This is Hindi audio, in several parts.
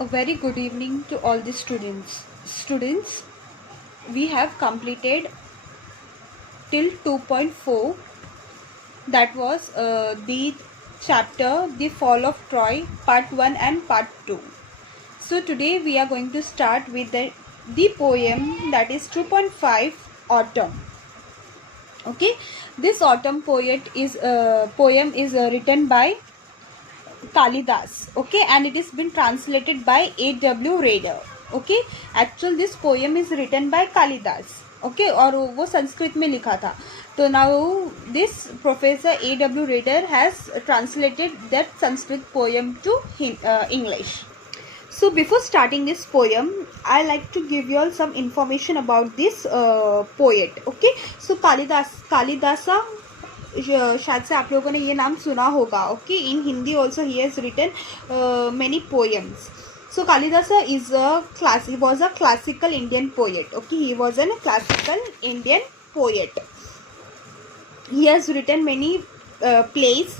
A very good evening to all the students. Students, we have completed till 2.4. That was the chapter The Fall of Troy, part 1 and part 2. So today we are going to start with the poem, that is 2.5, Autumn. Okay, this autumn poem is written by Kalidas, okay, and it has been translated by A.W. Rader. Okay, actual this poem is written by Kalidas, okay, और वो संस्कृत में लिखा था. तो now this Professor A.W. Rader has translated that Sanskrit poem to English. So before starting this poem, I like to give you all some information about this poet. Okay, so Kalidasa, शायद से आप लोगों ने ये नाम सुना होगा. Okay, in Hindi also he has written many poems. So Kalidasa was a classical Indian poet. Okay, he was a classical Indian poet. He has written many plays,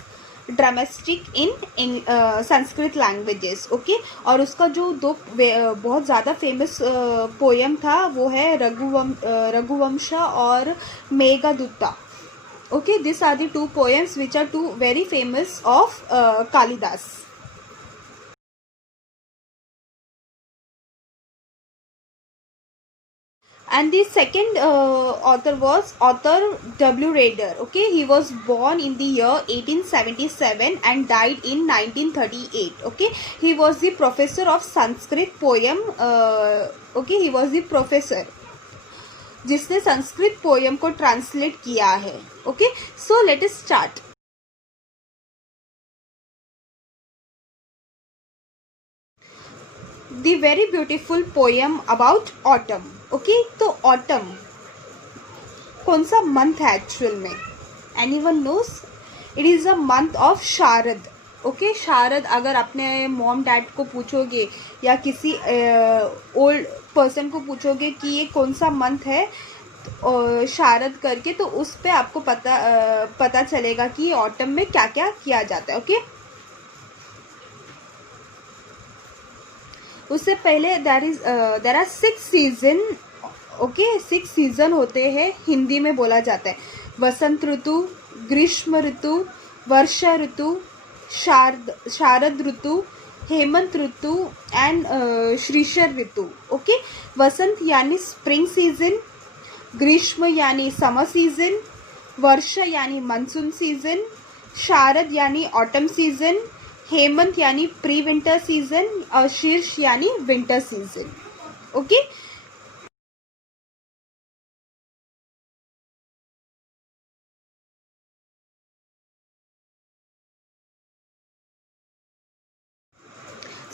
drumstick in Sanskrit languages. Okay, और उसका जो दो बहुत ज़्यादा फेमस पोएम था वो है रघुवंश और मेघदूता. Okay, these are the two poems which are two very famous of Kalidas. And the second author was author W. Rader. Okay, he was born in the year 1877 and died in 1938. Okay, he was the professor of Sanskrit poem. Okay, he was the professor जिसने संस्कृत पोएम को ट्रांसलेट किया है. Okay, so let us start. The very beautiful poem about autumn. Okay, तो ऑटम कौन सा मंथ है एक्चुअल में? Anyone knows? It is a month of Sharad. Okay, Sharad अगर अपने मॉम डैड को पूछोगे या किसी ओल्ड पर्सन को पूछोगे कि ये कौन सा मंथ है शारद करके, तो उस पे आपको पता चलेगा कि ऑटम में क्या क्या किया जाता है. ओके, उससे पहले there are 6 season. Okay, 6 season होते हैं, हिंदी में बोला जाता है. वसंत ऋतु, ग्रीष्म ऋतु, वर्षा ऋतु, शारद ऋतु, हेमंत ऋतु एंड शिशिर ऋतु. ओके, वसंत यानी स्प्रिंग सीजन, ग्रीष्म यानी समर सीजन, वर्षा यानी मानसून सीजन, शारद यानी ऑटम सीजन, हेमंत यानी प्री विंटर सीजन और शीर्ष यानी winter season. Okay,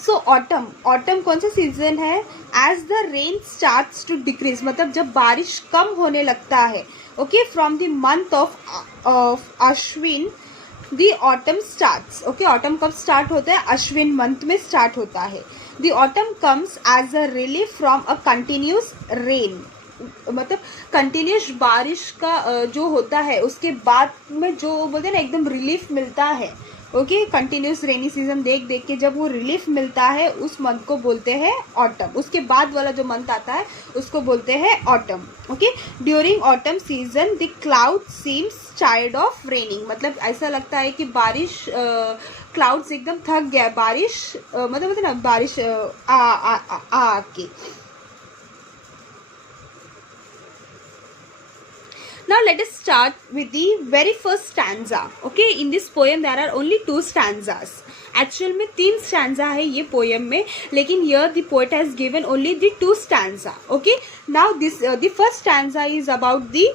so autumn कौन सा सीजन है? As the rain starts to decrease, मतलब जब बारिश कम होने लगता है. Okay, from the month of Ashwin the autumn starts. Okay, autumn कब स्टार्ट होता है? अश्विन मंथ में स्टार्ट होता है. The autumn comes as a relief from a continuous rain, मतलब कंटिन्यूस बारिश का जो होता है उसके बाद में जो बोलते हैं ना एकदम रिलीफ मिलता है. ओके, कंटिन्यूस रेनी सीजन देख के जब वो रिलीफ मिलता है उस मंथ को बोलते हैं ऑटम. उसके बाद वाला जो मंथ आता है उसको बोलते हैं autumn. Okay, during autumn season the cloud seems tired of raining, मतलब ऐसा लगता है कि बारिश क्लाउड्स एकदम थक गया बारिश मतलब ना बारिश आ के. Now let us start with the very first stanza. Okay, in this poem there are only 2 stanzas. Actual में 3 stanza है ये poem में, लेकिन here the poet has given only the 2 stanza. Okay, now this the first stanza is about the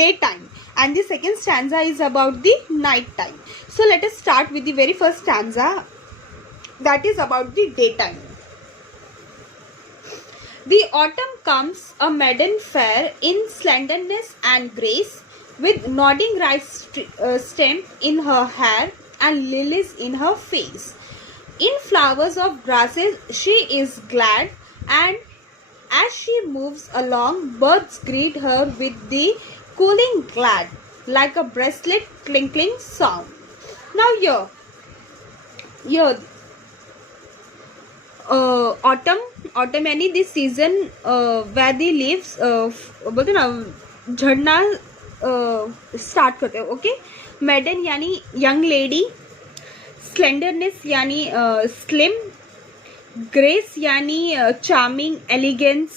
daytime and the second stanza is about the night time. So let us start with the very first stanza, that is about the daytime. The autumn comes, a maiden fair in slenderness and grace, with nodding rice stem in her hair and lilies in her face. In flowers of grasses she is glad, and as she moves along, birds greet her with the cooling glad, like a bracelet clinking sound. Now here autumn यानी this season where the leaves बोलते ना झड़ना स्टार्ट करते हैं. ओके. मेडन यानी यंग लेडी. स्लेंडरनेस यानी स्लिम. ग्रेस यानी चार्मिंग एलिगेंस.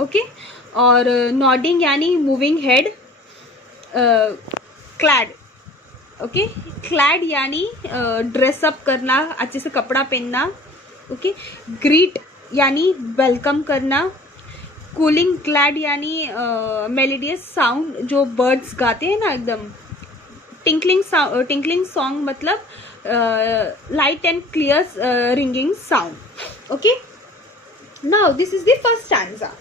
ओके. और नॉडिंग यानी moving head. Clad. Okay. Clad यानी ड्रेसअप करना, अच्छे से कपड़ा पहनना. ओके. ग्रीट यानी वेलकम करना. कूलिंग ग्लैड यानी मेलोडियस साउंड जो बर्ड्स गाते हैं ना, एकदम टिंकलिंग सॉन्ग, मतलब light and clear ringing sound. Okay. Now this is the first stanza.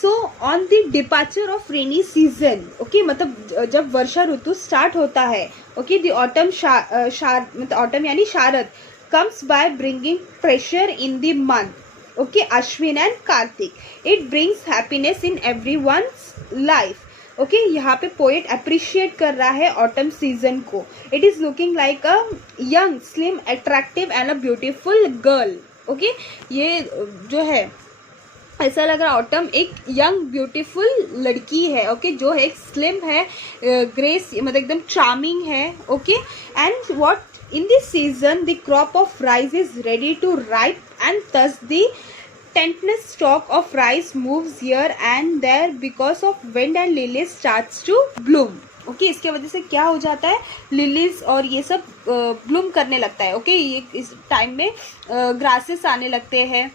So on the departure of rainy season, okay, मतलब जब वर्षा ऋतु स्टार्ट होता है, ओके, द ऑटम मतलब ऑटम यानी शारद comes by bringing pressure in the month, okay, Ashwin and Kartik. It brings happiness in everyone's life. Okay, यहाँ पे पोएट अप्रिशिएट कर रहा है ऑटम सीजन को. It is looking like a young slim attractive and a beautiful girl. Okay. ये जो है ऐसा लग रहा है ऑटम एक यंग ब्यूटीफुल लड़की है. ओके. जो है एक स्लिम है, ग्रेस मतलब एकदम चार्मिंग है. Okay. And what in this season the crop of rice is ready to ripe and thus the tenderness stalk of rice moves here and there because of wind and lilies starts to bloom. Okay. इसके वजह से क्या हो जाता है, लिलीज और ये सब ब्लूम करने लगता है. ओके. ये इस टाइम में ग्रासेस आने लगते हैं,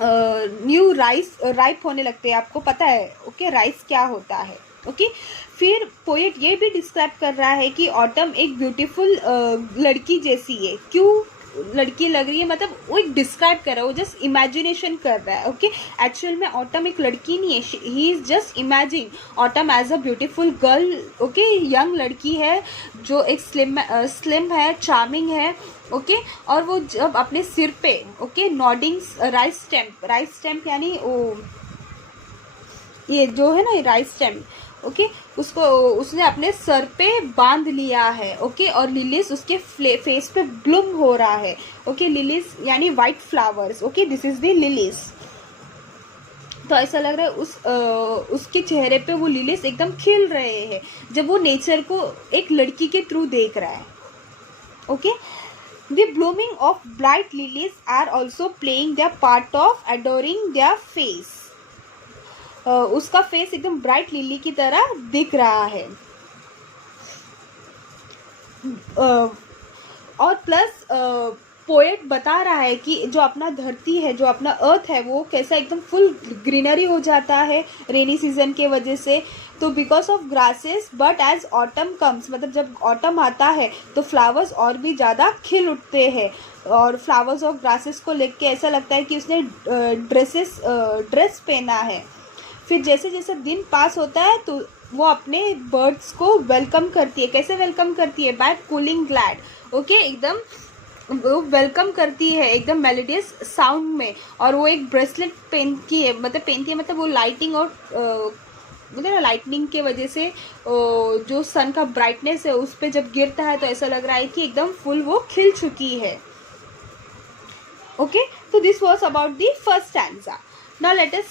न्यू राइस राइप होने लगते हैं. आपको पता है ओके राइस क्या होता है. ओके. फिर पोएट ये भी डिस्क्राइब कर रहा है कि ऑटम एक ब्यूटीफुल लड़की जैसी है. क्यों लड़की लग रही है, मतलब वो एक डिस्क्राइब कर रहा है, वो जस्ट इमेजिनेशन कर रहा है. ओके. एक्चुअल में ऑटम एक लड़की नहीं है, he is just imagine autumn as a beautiful girl. Okay. Young लड़की है जो एक स्लिम है, चार्मिंग है. ओके. और वो जब अपने सिर पे ओके नॉडिंग राइस स्टेम्प यानी वो ये जो है ना राइस स्टेम्प. ओके. उसको उसने अपने सर पे बांध लिया है. ओके. और लिलीज उसके फेस पे ब्लूम हो रहा है. ओके. लिलीज यानी white flowers. Okay. This is the lilies. तो ऐसा लग रहा है उसके चेहरे पे वो लिलीज एकदम खिल रहे हैं जब वो नेचर को एक लड़की के थ्रू देख रहा है. Okay. The blooming of bright lilies are also playing their part of adoring their face. उसका फेस एकदम ब्राइट लिली की तरह दिख रहा है. और प्लस पोएट बता रहा है कि जो अपना धरती है, जो अपना अर्थ है, वो कैसा एकदम फुल ग्रीनरी हो जाता है रेनी सीजन के वजह से. तो because of grasses, but as autumn comes, मतलब जब ऑटम आता है तो फ्लावर्स और भी ज़्यादा खिल उठते हैं. और फ्लावर्स ऑफ ग्रासेस को लेके के ऐसा लगता है कि उसने ड्रेस पहना है. फिर जैसे जैसे दिन पास होता है तो वो अपने बर्ड्स को वेलकम करती है. कैसे वेलकम करती है, बाय कूलिंग ग्लैड. ओके. एकदम वो वेलकम करती है एकदम मेलोडियस साउंड में. और वो एक ब्रेसलेट पहनती है, मतलब वो लाइटिंग और बोलते हैं ना लाइटनिंग के वजह से जो सन का ब्राइटनेस है उस पर जब गिरता है तो ऐसा लग रहा है कि एकदम फुल वो खिल चुकी है. ओके. तो this was about the first stanza. Now let us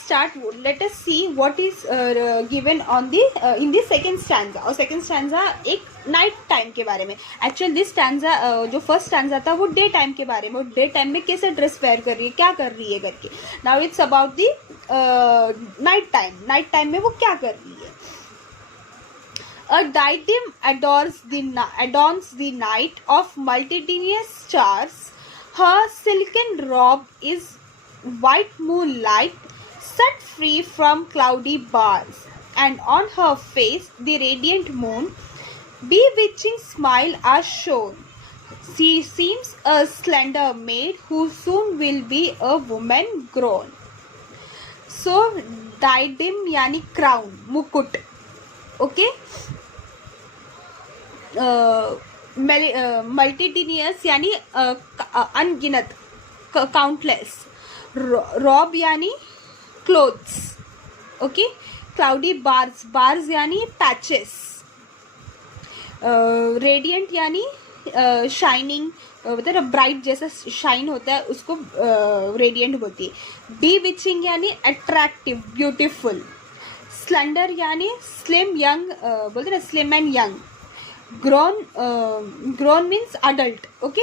see what is given on the in the second stanza. और second stanza एक नाइट टाइम के बारे में. एक्चुअल दिस स्टैंजा जो फर्स्ट स्टैंजा था वो डे टाइम के बारे में, डे टाइम में कैसे ड्रेस वेयर कर रही है, क्या कर रही है करके. Now it's about the night time में वो क्या कर रही है. A diadem adorns the night of multitudinous stars. Her silken robe is white moonlight set free from cloudy bars, and on her face the radiant moon bewitching smile are shown. She seems a slender maid who soon will be a woman grown. So diadem यानी crown, मुकुट. ओके. मल्टीडिनियस यानी अनगिनत, काउंटलेस. रॉब यानी क्लोथ्स. ओके. क्लाउडी बार्स यानी पैचेस. रेडियंट यानी शाइनिंग. मतलब ना ब्राइट जैसा शाइन होता है उसको रेडियंट बोलती है। बी विचिंग यानी अट्रैक्टिव, ब्यूटीफुल। स्लेंडर यानी स्लिम, यंग, बोलते ना slim and young. Grown means adult. Okay,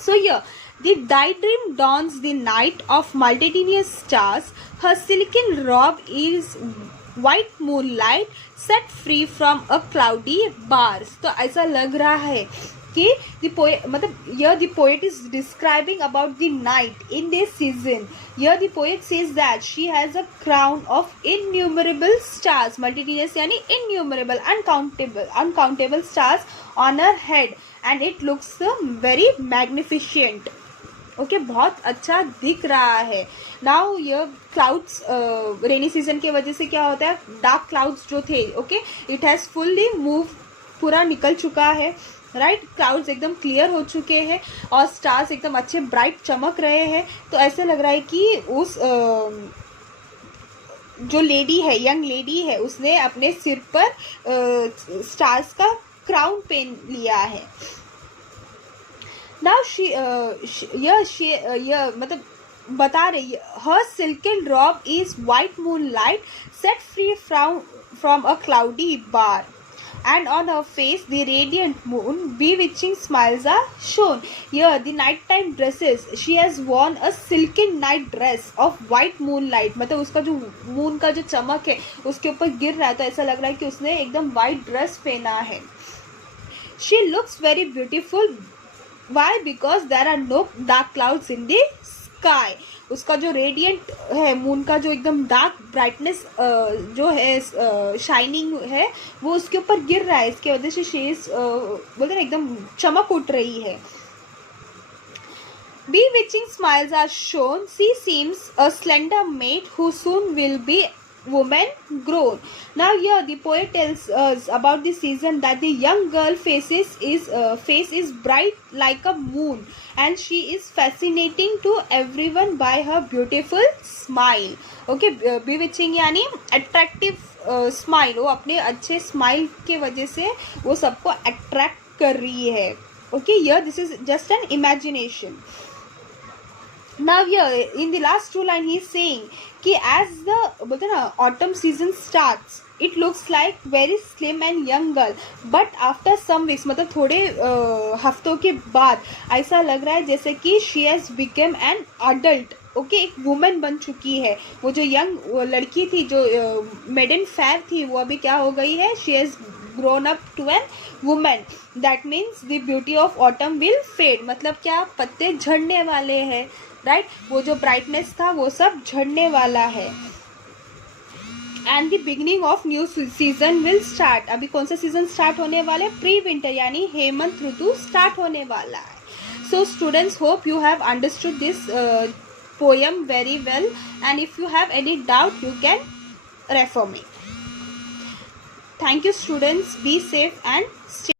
so here the daydream dawns the night of multitudinous stars. Her silken robe is white moonlight set free from a cloudy bars. तो ऐसा लग रहा है कि the poet, मतलब here the poet is describing about the night in this season. Here the poet says that she has a crown of innumerable stars, multitudinous यानी innumerable, uncountable stars on her head, and it looks very magnificent. Okay, बहुत अच्छा दिख रहा है. नाउ ये क्लाउड्स रेनी सीजन के वजह से क्या होता है, डार्क क्लाउड्स जो थे, okay, it has fully move, पूरा निकल चुका है, राइट. क्लाउड्स एकदम क्लियर हो चुके हैं और स्टार्स एकदम अच्छे ब्राइट चमक रहे हैं. तो ऐसे लग रहा है कि उस जो लेडी है, यंग लेडी है, उसने अपने सिर पर स्टार्स का क्राउन पहन लिया है. नाउ मतलब बता रही है, her silken robe is white moonlight set free from a cloudy bar, and on her face the radiant moon bewitching smiles are shown. Here the nighttime dresses, she has worn a silken night dress of white moonlight. मतलब उसका जो मून का जो चमक है उसके ऊपर गिर रहा है, तो ऐसा लग रहा है कि उसने एकदम वाइट ड्रेस पहना है. She looks very beautiful. Why? Because there are no dark clouds in the sky. उसका जो रेडियंट है, मून का जो एकदम डार्क ब्राइटनेस जो है, शाइनिंग है, वो उसके ऊपर गिर रहा है. इसके वजह से शेज बोलते हैं एकदम चमक उठ रही है. Bewitching smiles are shown. She seems a slender maid who soon will be woman grown. Now here the poet tells us about the season that the young girl face is bright like a moon, and she is fascinating to everyone by her beautiful smile. Okay, bewitching यानी attractive smile. वो अपने अच्छे smile के वजह से वो सबको attract कर रही है. Okay, here this is just an imagination. Now here in the last two line he is saying कि as the बोलते ना autumn season starts, it looks like very slim and young girl, but after some weeks, मतलब थोड़े हफ्तों के बाद ऐसा लग रहा है जैसे कि she has become an adult. Okay, एक वुमेन बन चुकी है. वो जो यंग लड़की थी, जो मेडन फेयर थी, वो अभी क्या हो गई है, she has grown up to an woman. That means the beauty of autumn will fade. मतलब क्या, पत्ते झड़ने वाले हैं, राइट. वो जो ब्राइटनेस था वो सब झड़ने वाला है. And the beginning of new season will start. अभी कौन सा सीजन स्टार्ट होने वाला है, प्री विंटर यानी हेमंत ऋतु स्टार्ट होने वाला है. So students, hope you have understood this poem very well, and if you have any doubt you can refer me. Thank you students, be safe and stay